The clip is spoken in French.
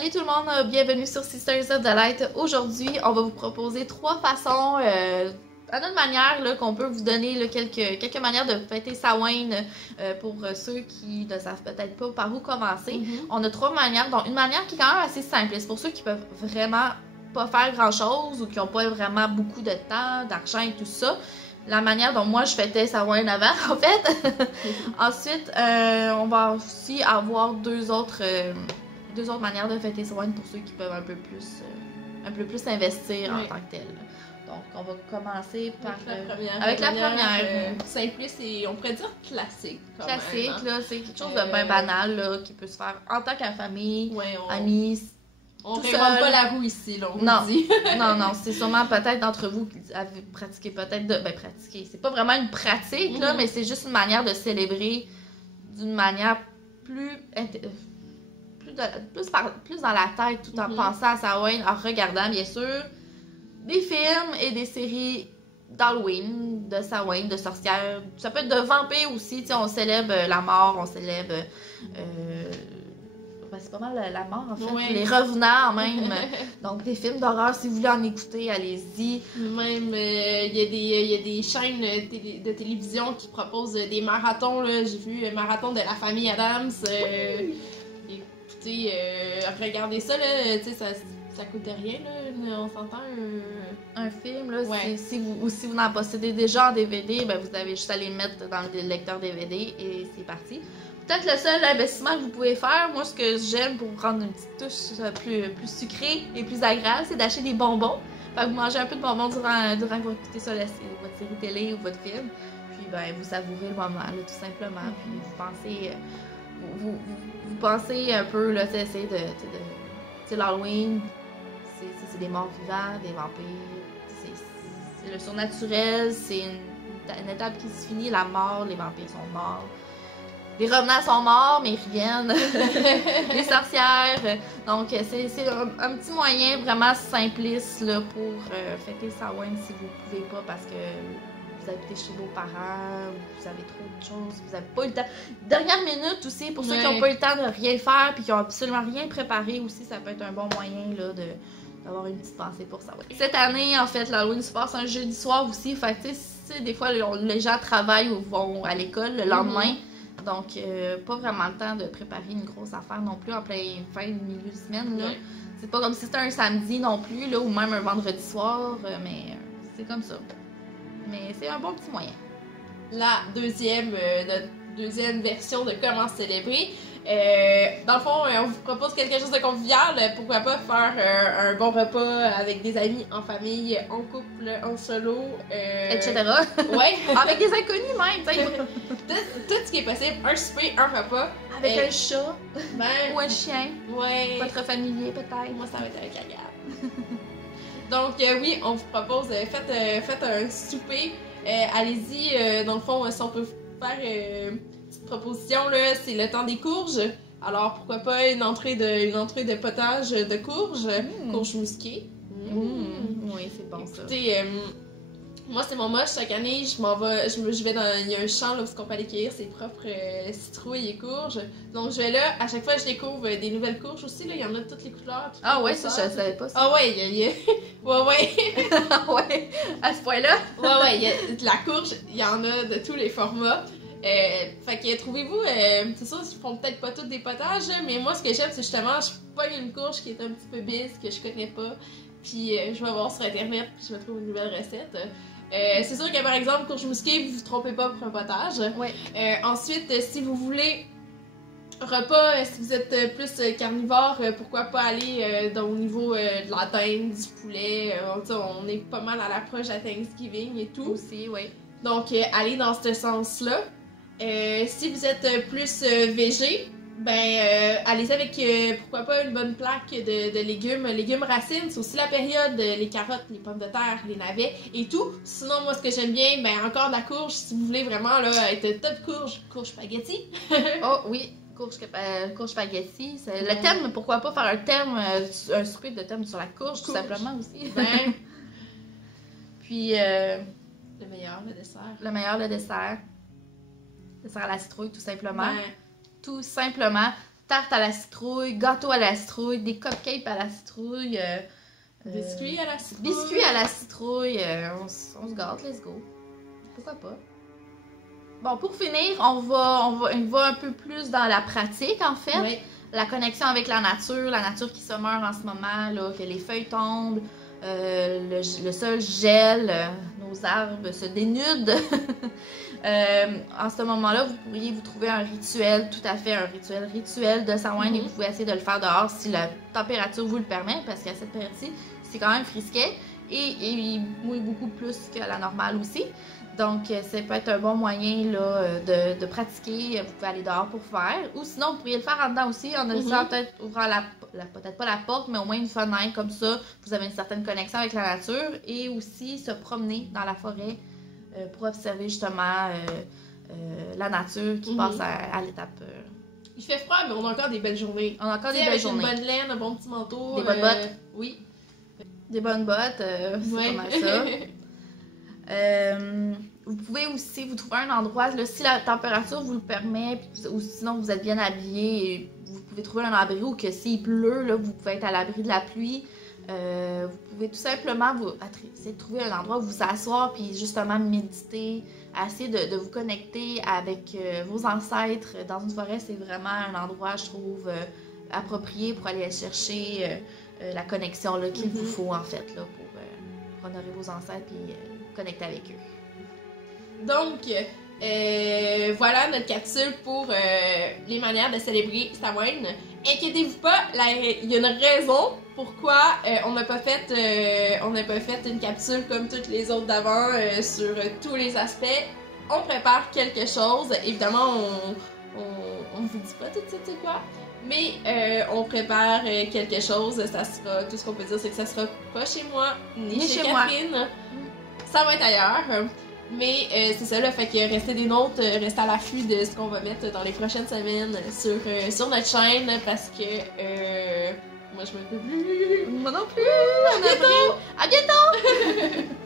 Salut tout le monde, bienvenue sur Sisters of the Light. Aujourd'hui, on va vous proposer 3 façons, à notre manière, qu'on peut vous donner là, quelques manières de fêter Samhain pour ceux qui ne savent peut-être pas par où commencer. On a 3 manières, dont une manière qui est quand même assez simple. C'est pour ceux qui peuvent vraiment pas faire grand-chose ou qui n'ont pas vraiment beaucoup de temps, d'argent et tout ça. La manière dont moi je fêtais Samhain avant, en fait. Ensuite, on va aussi avoir deux autres manières de fêter Samhain pour ceux qui peuvent un peu plus investir en tant que tel. Donc, on va commencer par avec la première. Simpliste et on pourrait dire classique. Classique, là, c'est quelque chose de bien banal là, qui peut se faire en tant qu'en famille, amis. On ne réinvente pas la roue ici, là, on non. dit. non, c'est sûrement peut-être d'entre vous qui avez pratiqué pratiquer. C'est pas vraiment une pratique, là, mais c'est juste une manière de célébrer d'une manière plus dans la tête, tout en pensant à Samhain, en regardant, bien sûr, des films et des séries d'Halloween, de Samhain, de sorcières. Ça peut être de vampires aussi, on célèbre la mort, on célèbre... c'est pas mal la mort, en fait. Ouais. Les revenants, même. Donc, des films d'horreur, si vous voulez en écouter, allez-y. Même, il y a des chaînes de télévision qui proposent des marathons, là. J'ai vu Marathon de la famille Addams. Écoutez, regardez ça, là. Tu sais, ça coûte rien, là. On s'entend un film, là. Ouais. Si vous en possédez déjà en DVD, ben, vous avez juste à les mettre dans le lecteur DVD et c'est parti. Peut-être le seul investissement que vous pouvez faire, moi ce que j'aime pour prendre une petite touche plus sucrée et plus agréable, c'est d'acheter des bonbons. Fait que vous mangez un peu de bonbons durant que vous écoutez ça, votre série télé ou votre film. Puis ben vous savourez le moment, là, tout simplement. Puis vous pensez un peu, là, essayer de l'Halloween, c'est des morts vivants, des vampires, c'est le surnaturel, c'est une étape qui se finit, la mort, les vampires sont morts. Les revenants sont morts, mais ils reviennent. Les sorcières. Donc, c'est un petit moyen vraiment simpliste là, pour fêter Samhain si vous ne pouvez pas parce que vous habitez chez vos parents, vous avez trop de choses, vous n'avez pas eu le temps. Dernière minute aussi, pour ceux qui n'ont pas eu le temps de rien faire et qui n'ont absolument rien préparé aussi, ça peut être un bon moyen là, d'avoir une petite pensée pour Samhain. Cette année, en fait, l'Halloween se passe un jeudi soir aussi. Fait que, des fois, les gens travaillent ou vont à l'école le lendemain. Donc, pas vraiment le temps de préparer une grosse affaire non plus en plein fin de milieu de semaine. Là. C'est pas comme si c'était un samedi non plus, là, ou même un vendredi soir, mais c'est comme ça. Mais c'est un bon petit moyen. La notre deuxième version de comment célébrer. Dans le fond, on vous propose quelque chose de convivial. Pourquoi pas faire un bon repas avec des amis, en famille, en couple, en solo, etc. Ouais. Avec des inconnus même. Tout ce qui est possible. Un souper, un repas. Avec un chat. Ben, ou un chien. Ouais. Votre familier peut-être. Moi, ça va être avec Agathe. Donc, oui, on vous propose, faites un souper. Allez-y, dans le fond, si on peut faire... proposition là, c'est le temps des courges. Alors pourquoi pas une entrée de potage de courges, courges musquées. Oui, c'est bon. Écoutez, moi c'est mon moche chaque année, je vais dans il y a un champ là où on peut aller cueillir ses propres citrouilles et courges. Donc je vais là, à chaque fois je découvre des nouvelles courges aussi là, il y en a de toutes les couleurs. Ah ouais, ça je savais pas. Ça. Ah ouais, ouais. Ouais, à ce point-là. Ouais, il y a de la courge, il y en a de tous les formats. Fait que trouvez-vous, c'est sûr, ils font peut-être pas tous des potages, mais moi ce que j'aime c'est justement, je pogne une courge qui est un petit peu bis, que je connais pas, puis je vais voir sur internet, puis je me trouve une nouvelle recette. C'est sûr que par exemple, courge musquée, vous vous trompez pas pour un potage. Ouais. Ensuite, si vous voulez repas, si vous êtes plus carnivore, pourquoi pas aller au niveau de la dinde, du poulet, on est pas mal à l'approche à Thanksgiving et tout. Aussi, oui. Donc, allez dans ce sens-là. Si vous êtes plus végé, ben allez avec pourquoi pas une bonne plaque de légumes racines, c'est aussi la période, les carottes, les pommes de terre, les navets et tout. Sinon moi ce que j'aime bien, ben encore de la courge si vous voulez vraiment là être top courge spaghetti. Oh oui, courge spaghetti, c'est le thème, pourquoi pas faire un thème, un souper de thème sur la courge tout simplement aussi. Ben. Puis le meilleur, le dessert. Le meilleur, le dessert. Dessert à la citrouille, tout simplement. Ouais. Tout simplement. tarte à la citrouille, gâteau à la citrouille, des cupcakes à la citrouille. Biscuits à la citrouille. Biscuits à la citrouille. On se gâte, let's go. Pourquoi pas? Bon, pour finir, on va un peu plus dans la pratique, en fait. Oui. La connexion avec la nature qui se meurt en ce moment, là, que les feuilles tombent, le sol gèle, nos arbres se dénudent. En ce moment-là, vous pourriez vous trouver un rituel, tout à fait un rituel de Samhain, et vous pouvez essayer de le faire dehors si la température vous le permet, parce qu'à cette période-ci, c'est quand même frisquet et il mouille beaucoup plus que la normale aussi. Donc, ça peut être un bon moyen là, de pratiquer. Vous pouvez aller dehors pour faire. Ou sinon, vous pourriez le faire en dedans aussi. En essayant peut-être ouvrir peut-être pas la porte, mais au moins une fenêtre. Comme ça, vous avez une certaine connexion avec la nature. Et aussi se promener dans la forêt pour observer justement la nature qui passe à l'étape. Il fait froid, mais on a encore des belles journées. On a encore des belles journées. Une bonne laine, un bon petit manteau. Des bonnes bottes. Oui. Des bonnes bottes, c'est pas mal ça. Vous pouvez aussi vous trouver un endroit, là, si la température vous le permet, ou sinon vous êtes bien habillé, et vous pouvez trouver un abri, ou que s'il pleut, là, vous pouvez être à l'abri de la pluie. Vous pouvez tout simplement essayer de trouver un endroit où vous asseoir, puis justement méditer, essayer de vous connecter avec vos ancêtres. Dans une forêt, c'est vraiment un endroit, je trouve, approprié pour aller chercher la connexion là, qu'il vous faut, en fait, là, pour honorer vos ancêtres et connecter avec eux. Donc, voilà notre capsule pour les manières de célébrer Samhain. Inquiétez-vous pas, il y a une raison pourquoi on n'a pas fait une capsule comme toutes les autres d'avant sur tous les aspects. On prépare quelque chose. Évidemment, on vous dit pas tout de suite c'est quoi, mais on prépare quelque chose. Ça sera, tout ce qu'on peut dire, c'est que ça sera pas chez moi ni chez Catherine. Ça va être ailleurs. Mais c'est ça, là, fait que restez des notes, restez à l'affût de ce qu'on va mettre dans les prochaines semaines sur notre chaîne, parce que moi je me peux plus. Moi non plus. À bientôt.